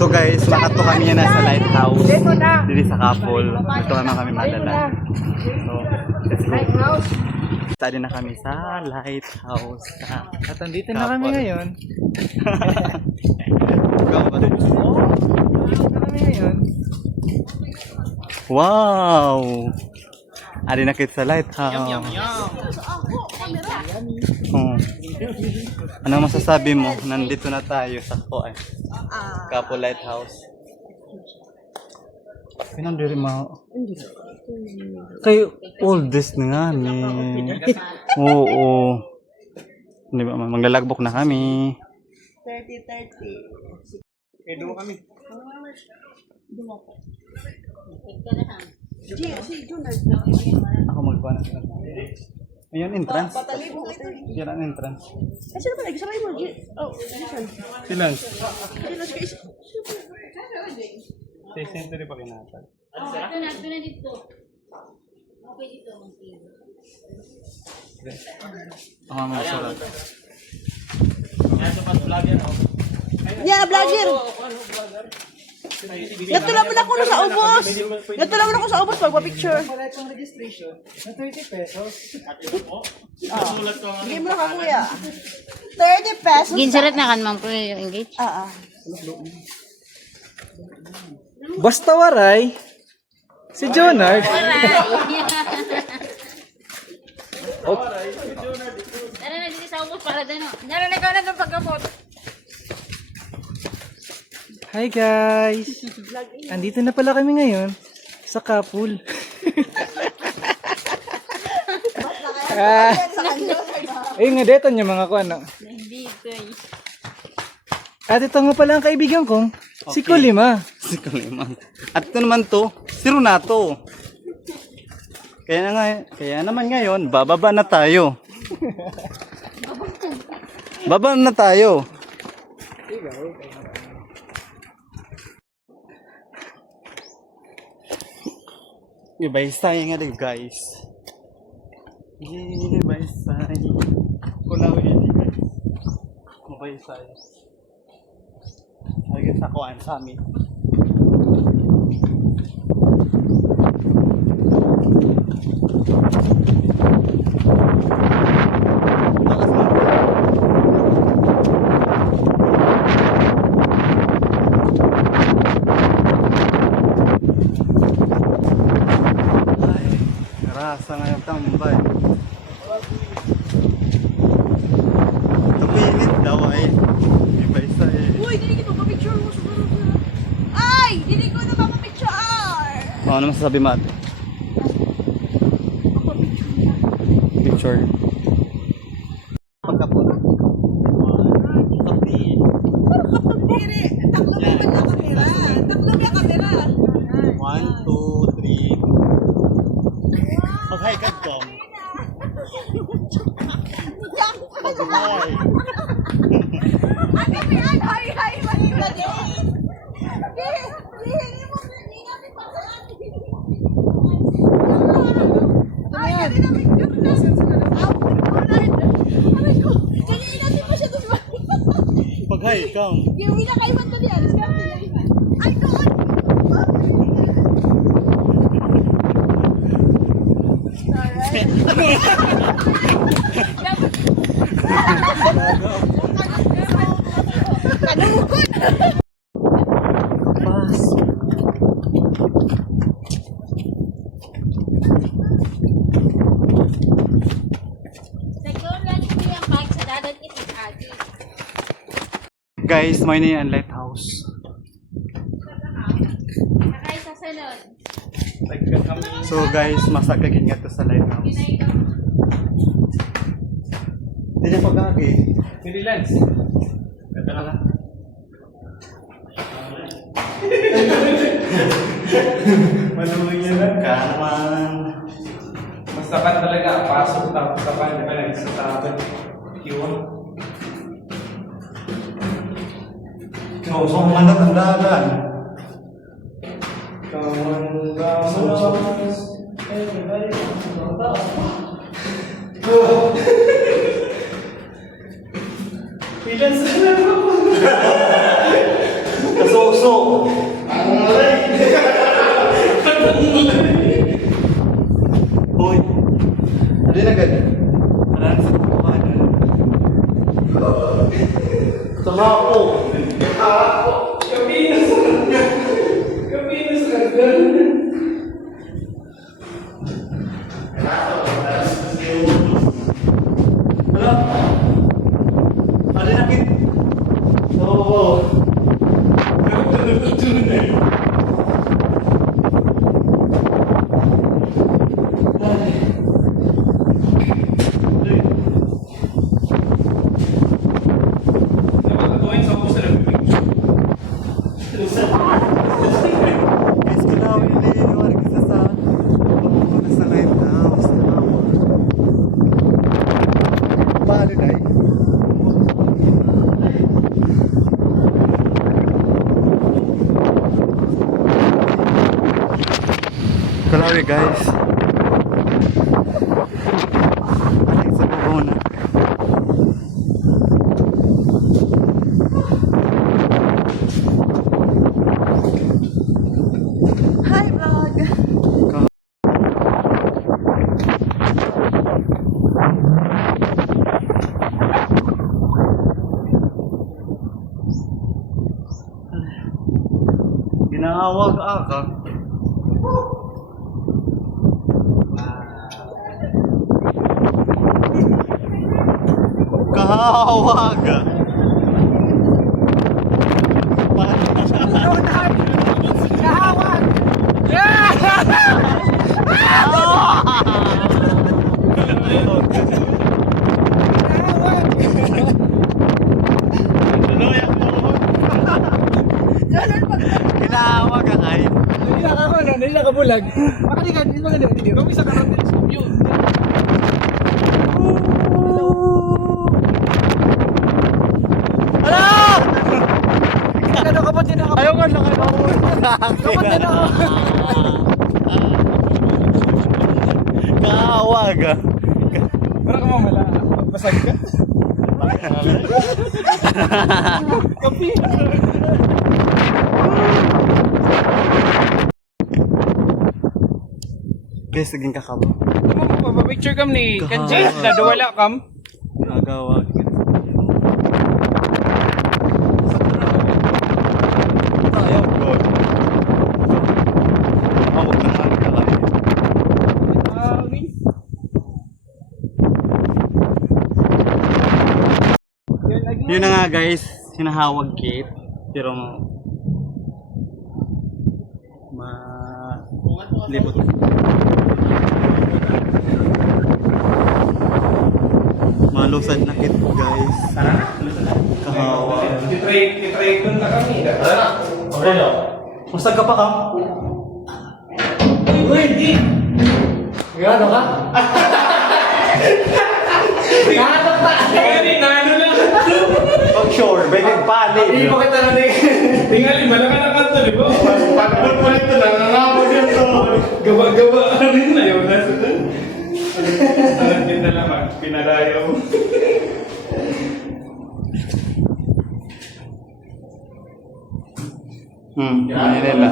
So guys, makato kami na sa lighthouse. Dili sa Kapol. Dito naman kami madala. So, let's go. Study na kami sa lighthouse. At andito na kami ngayon. Wow! Ari na kita sa lighthouse. Oh. Ano masasabi mo? Nandito na tayo sa Kapol Lighthouse. Pinandiri mo. Kayo oldest na nga ni. Oo. Hindi ba maglalagbok na kami. 30. Eh, dua kami. Ako magkuha na. Ayan, entrance. Yan ang entrance. Kasi naman, nag-saray mo. Oh, listen. Silan? 6 rin pa kinatan. Ito na dito. Okay dito. Ako mga sulat. Yeah, vlogger. Natulaman ako na sa ubos. Natulaman ako sa ubos pagpa-picture. Wala itong registration na 30 pesos. Hindi mo na ka, kuya. 30 pesos. Ginsarat na kan ma'am ko yung engage. Basta waray. Si Jonard. Tara na dito sa ubos para dano. Tara na ikaw na itong pagkapot. Hi guys. Andito na pala kami ngayon sa Kapul. Ayun nga dito niya mga kuwan. Hindi ko eh. At ito nga pala ang kaibigan kong si Kulima. Si Kuliman. At ito naman to, si Runato. Kaya naman ngayon, bababa na tayo. Baba na tayo. Ibaysay nga rin guys. Ibaysay. Kulawin guys. Ibaysay. Lagi sa kuan sa amin. Rasa nga yung tambay. Tumilit daw ay iba-isa eh. Uy, dili ko pa-picture mo sa Ay, dili ko na pa-picture. Ano masasabi mo ate? Picture. Pagkapula. Kapi. Dili, taklo na kamera. Taklo na kamera. 1, 2, 3. Pag-hi ka Tom. Pag-hi. Ano ba yan? Hi, mali ba din? Hindi mo natin pa sa atin. Ay, kanina picture na. Aray ko, kanina natin pa siya doon. Pag-hi Tom. Giwi na kayo man to diyan. Ay, doon. Kapas. Nagkaroon lang ko yung bag sa dadat itik agi. Guys, may na yung lighthouse. Nakay sa salon. So guys, masagagin nga to sa lighthouse. Hindi niya pag-agi. Hindi Lance. Ito na lang. Malamang yan lang. Kaman. Mas tapat talaga. Pasok tapos tapat. Di ba lang sa tapat. Iwan. So man na tandalan. Ilan sa lang ako. Kasoso. Hoy. Ano na ganyan? Marami sa kukuhanan. Sama ako. Wala. Ano na kit? Oo. Guys, kinawin din yung warga sa pamupunta sa lighthouse. Paano na eh? Kalawi guys. Aling sa bubona. Hi, vlog! Ginawag aka. Kahawag. Kahawag! Ginawag ka kay. Nila ka bulag. Makalikan, hindi maganda. Kung isa ka rin yun. Ala! Ano kapag din ako? Ayaw nga lang kayo. Kapag din ako. Kahawag. Parang ka mamala. Magbasag ka. Kapi. Guys, naging kakabo. Papapicture kam ni Kahawag. Kanjay. Nadawala kam. Nagawag. Ayaw ko. Awag na nga ka kay. Yun na nga guys, hinahawag Kate. Pero libot. Malusad na Kate guys. Kahawag. Kitray doon na kami. Okay no? Musag ka pa ka? Hindi. Gano ka? Gano ka? Nano lang. Pag sure, may nagpalit. Hindi mo kita na tingali, malaka na kanto, di ba? Pagpapun mo nito, nangangabot yan to. Gawa-gawa rin na yun. Sarap din na naman, pinalayaw. Ano nila?